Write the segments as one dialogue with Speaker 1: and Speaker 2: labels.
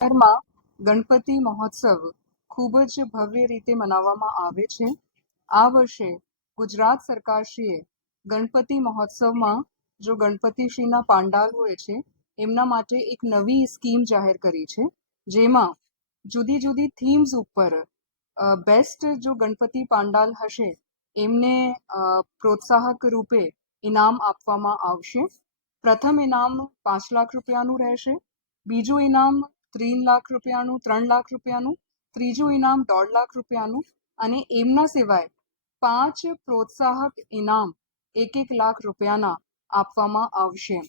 Speaker 1: શહેરમાં ગણપતિ મહોત્સવ ખૂબ જ ભવ્ય રીતે મનાવવામાં આવે છે. આ વર્ષે ગુજરાત સરકારશ્રીએ ગણપતિ મહોત્સવમાં જો ગણપતિશ્રીના પાંડાલ હોય છે, એમના માટે એક નવી સ્કીમ જાહેર કરી છે, જેમાં જુદી જુદી થીમ્સ ઉપર બેસ્ટ જો ગણપતિ પાંડાલ હશે, એમને પ્રોત્સાહક રૂપે ઇનામ આપવામાં આવશે. પ્રથમ ઇનામ પાંચ લાખ રૂપિયાનું રહેશે, બીજું ઇનામ ત્રણ લાખ રૂપિયાનું, ત્રણ લાખ રૂપિયાનું, ત્રીજું ઇનામ દોઢ લાખ રૂપિયાનું અને એમના સિવાય પાંચ પ્રોત્સાહક ઇનામ એક એક લાખ રૂપિયાના આપવામાં આવશે.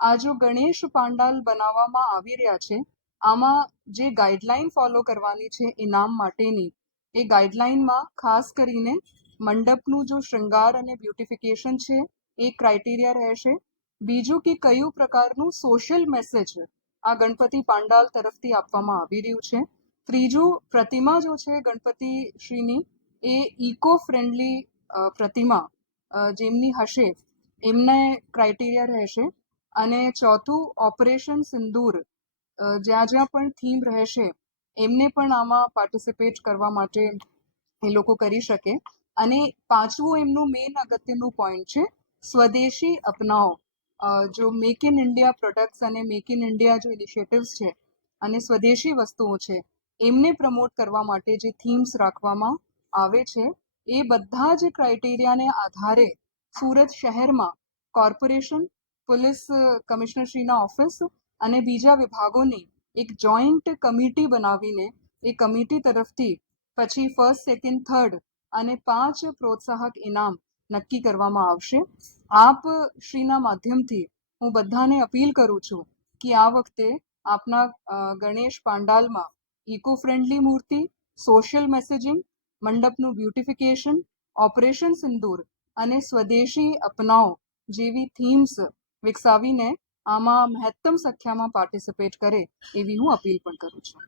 Speaker 1: આ જો ગણેશ પાંડાલ બનાવવામાં આવી રહ્યા છે, આમાં જે ગાઈડલાઈન ફોલો કરવાની છે ઇનામ માટેની, એ ગાઈડલાઈનમાં ખાસ કરીને મંડપનું જો શૃંગાર અને બ્યુટિફિકેશન છે, એ ક્રાઇટેરિયા રહેશે. બીજું કે કયું પ્રકારનું સોશિયલ મેસેજ આ ગણપતિ પાંડાલ તરફથી આપવામાં આવી રહ્યું છે. ત્રીજું પ્રતિમા જો છે ગણપતિ શ્રીની એ ઇકો ફ્રેન્ડલી પ્રતિમા જેમની હશે, એમને ક્રાઇટેરિયા રહેશે. અને ચોથું ઓપરેશન સિંદૂર જ્યાં જ્યાં પણ થીમ રહેશે, એમને પણ આમાં પાર્ટિસિપેટ કરવા માટે એ લોકો કરી શકે. અને પાંચમું એમનું મેઇન અગત્યનું પોઈન્ટ છે, સ્વદેશી અપનાવો. જો મેક ઇન ઇન્ડિયા પ્રોડક્ટ્સ અને મેક ઇન ઇન્ડિયા જો ઇનિશિયેટિવ્સ છે અને સ્વદેશી વસ્તુઓ છે, એમને પ્રમોટ કરવા માટે જે થીમ્સ રાખવામાં આવે છે, એ બધા જ ક્રાઇટેરિયાને આધારે સુરત શહેરમાં કોર્પોરેશન પોલીસ કમિશનરશ્રીના ઓફિસ અને બીજા વિભાગોની એક જોઈન્ટ કમિટી બનાવીને, એ કમિટી તરફથી પછી ફર્સ્ટ સેકન્ડ થર્ડ અને પાંચ પ્રોત્સાહક ઇનામ નક્કી કરવામાં આવશે. આપ શ્રીના માધ્યમથી હું બધાને અપીલ કરું છું કે આ વખતે આપના ગણેશ પાંડાલમાં ઇકો ફ્રેન્ડલી મૂર્તિ, સોશિયલ મેસેજિંગ, મંડપનું બ્યુટિફિકેશન, ઓપરેશન સિંદૂર અને સ્વદેશી અપનાઓ જેવી થીમ્સ વિકસાવીને આમાં મહત્તમ સંખ્યામાં પાર્ટિસિપેટ કરે એવી હું અપીલ પણ કરું છું.